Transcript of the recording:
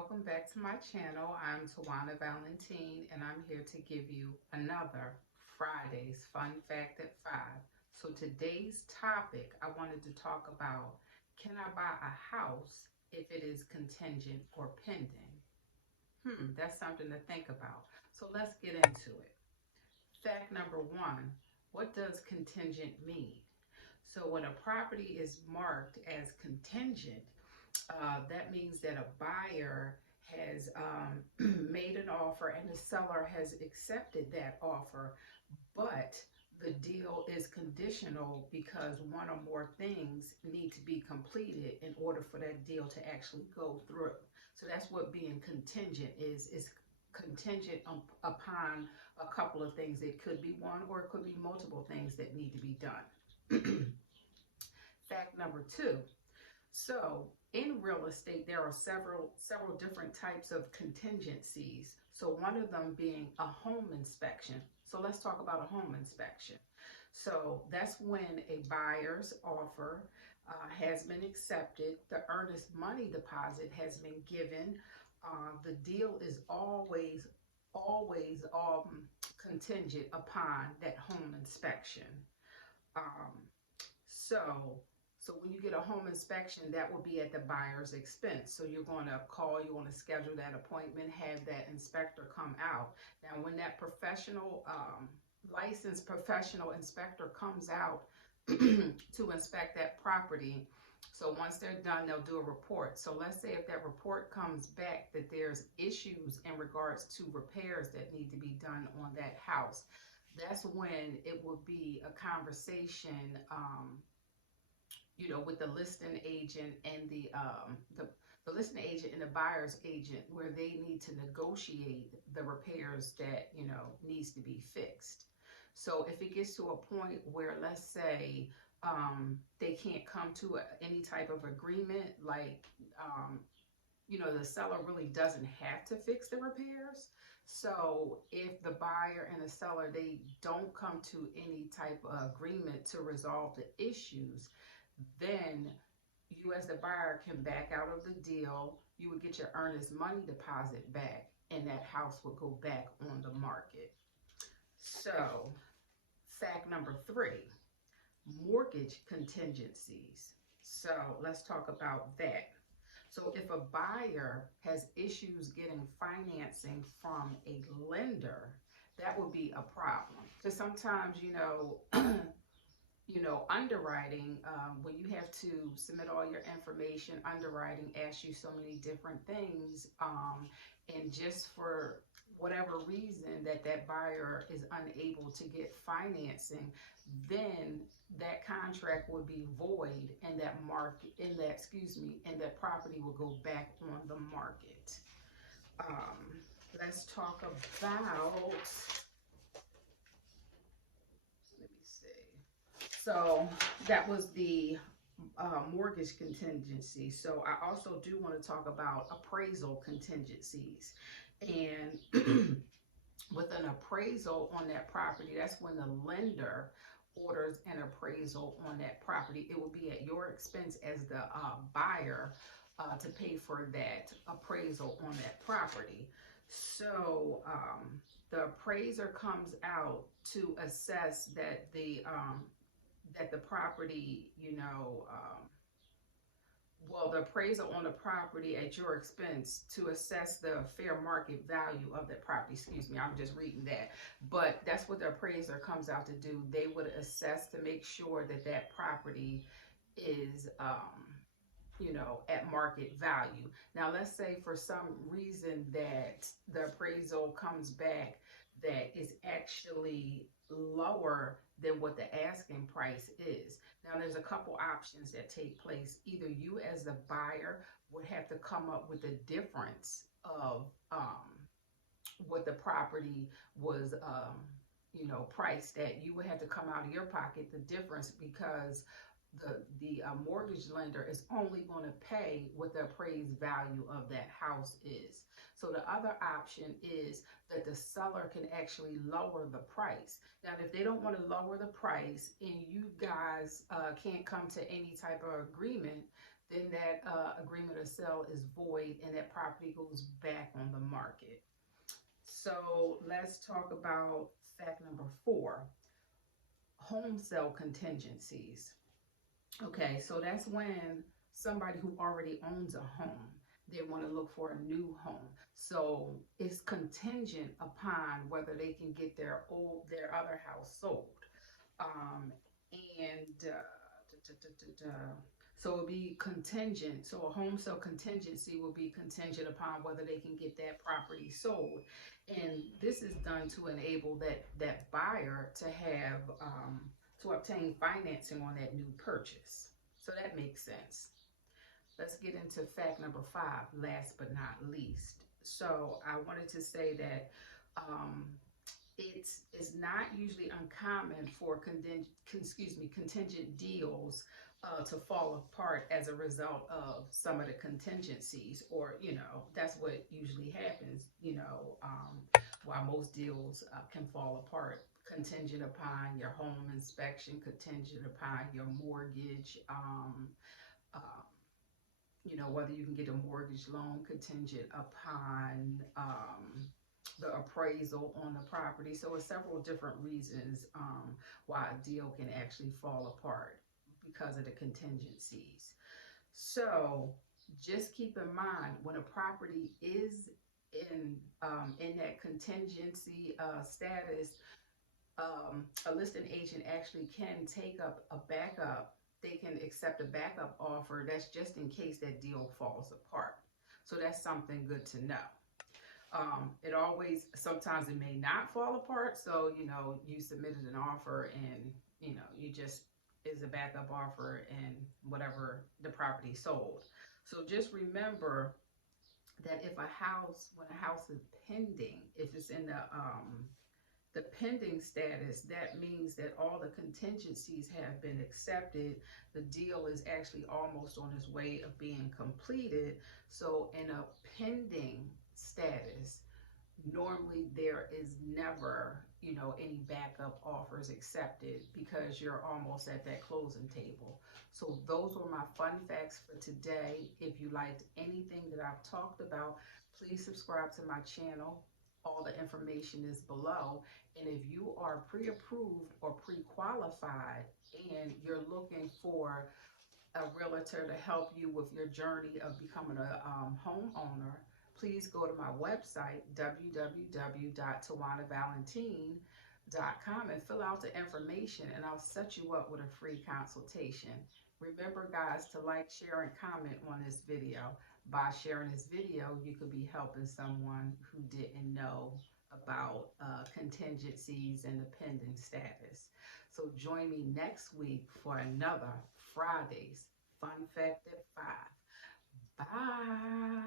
welcome back to my channel. I'm Tawana.valentin, and I'm here to give you another Friday's Fun Fact at 5. So today's topic, I wanted to talk about, can I buy a house if it is contingent or pending? That's something to think about. So let's get into it. Fact number one, what does contingent mean? So when a property is marked as contingent, that means that a buyer has made an offer and the seller has accepted that offer, but the deal is conditional because one or more things need to be completed in order for that deal to actually go through. So that's what being contingent is contingent upon a couple of things. It could be one or it could be multiple things that need to be done. Fact number two, so in real estate, there are several different types of contingencies. So one of them being a home inspection. So let's talk about a home inspection. So that's when a buyer's offer has been accepted, the earnest money deposit has been given. The deal is always contingent upon that home inspection. Um, so so when you get a home inspection, that will be at the buyer's expense. So you're going to call, you want to schedule that appointment, have that inspector come out. Now, when that licensed professional inspector comes out to inspect that property, so once they're done, they'll do a report. So let's say if that report comes back that there's issues in regards to repairs that need to be done on that house, that's when it will be a conversation, with the listing agent and the listing agent and the buyer's agent, where they need to negotiate the repairs that needs to be fixed. So if it gets to a point where, let's say, they can't come to any type of agreement, like the seller really doesn't have to fix the repairs. So if the buyer and the seller, they don't come to any type of agreement to resolve the issues, then you as the buyer can back out of the deal. You would get your earnest money deposit back, and that house would go back on the market. So fact number three, mortgage contingencies. So let's talk about that. So if a buyer has issues getting financing from a lender, that would be a problem. Because sometimes, underwriting, when you have to submit all your information, underwriting asks you so many different things, and just for whatever reason that buyer is unable to get financing, then that contract would be void, and that property will go back on the market. Let's talk about, let me see. So that was the mortgage contingency. So I also do want to talk about appraisal contingencies. And with an appraisal on that property, that's when the lender orders an appraisal on that property. It will be at your expense as the buyer to pay for that appraisal on that property. So the appraiser comes out to assess that the property, the appraisal on the property at your expense to assess the fair market value of that property. Excuse me, I'm just reading that. But that's what the appraiser comes out to do. They would assess to make sure that that property is, at market value. Now, let's say for some reason that the appraisal comes back that is actually lower than what the asking price is. Now, there's a couple options that take place. Either you as the buyer would have to come up with the difference of what the property was, priced at. You would have to come out of your pocket the difference, because the mortgage lender is only going to pay what the appraised value of that house is. So the other option is that the seller can actually lower the price. Now, if they don't want to lower the price and you guys can't come to any type of agreement, then that agreement of sale is void and that property goes back on the market. So let's talk about fact number 4, home sale contingencies. Okay, so that's when somebody who already owns a home, they want to look for a new home. So it's contingent upon whether they can get their other house sold. Um, and so it'll be contingent. So a home sale contingency will be contingent upon whether they can get that property sold. And this is done to enable that buyer to have to obtain financing on that new purchase. So that makes sense. Let's get into fact number 5, last but not least. So I wanted to say that um, it's not usually uncommon for contingent deals to fall apart as a result of some of the contingencies, or that's what usually happens. While most deals can fall apart, contingent upon your home inspection, contingent upon your mortgage. Uh, whether you can get a mortgage loan, contingent upon the appraisal on the property. So it's several different reasons why a deal can actually fall apart because of the contingencies. So just keep in mind, when a property is in that contingency status, a listing agent actually can take up a backup. They can accept a backup offer. That's just in case that deal falls apart. So that's something good to know. It always, sometimes it may not fall apart. So, you submitted an offer and, you just is a backup offer and whatever, the property sold. So just remember that when a house is pending, if it's in the pending status, that means that all the contingencies have been accepted. The deal is actually almost on its way of being completed. So in a pending status, normally there is never, any backup offers accepted because you're almost at that closing table. So those were my fun facts for today. If you liked anything that I've talked about, please subscribe to my channel. All the information is below. And if you are pre-approved or pre-qualified and you're looking for a realtor to help you with your journey of becoming a homeowner, please go to my website, www.tawana.valentin.com, and fill out the information, and I'll set you up with a free consultation. Remember, guys, to like, share, and comment on this video. By sharing this video, you could be helping someone who didn't know about contingencies and the pending status. So join me next week for another Friday's Fun Fact at 5. Bye.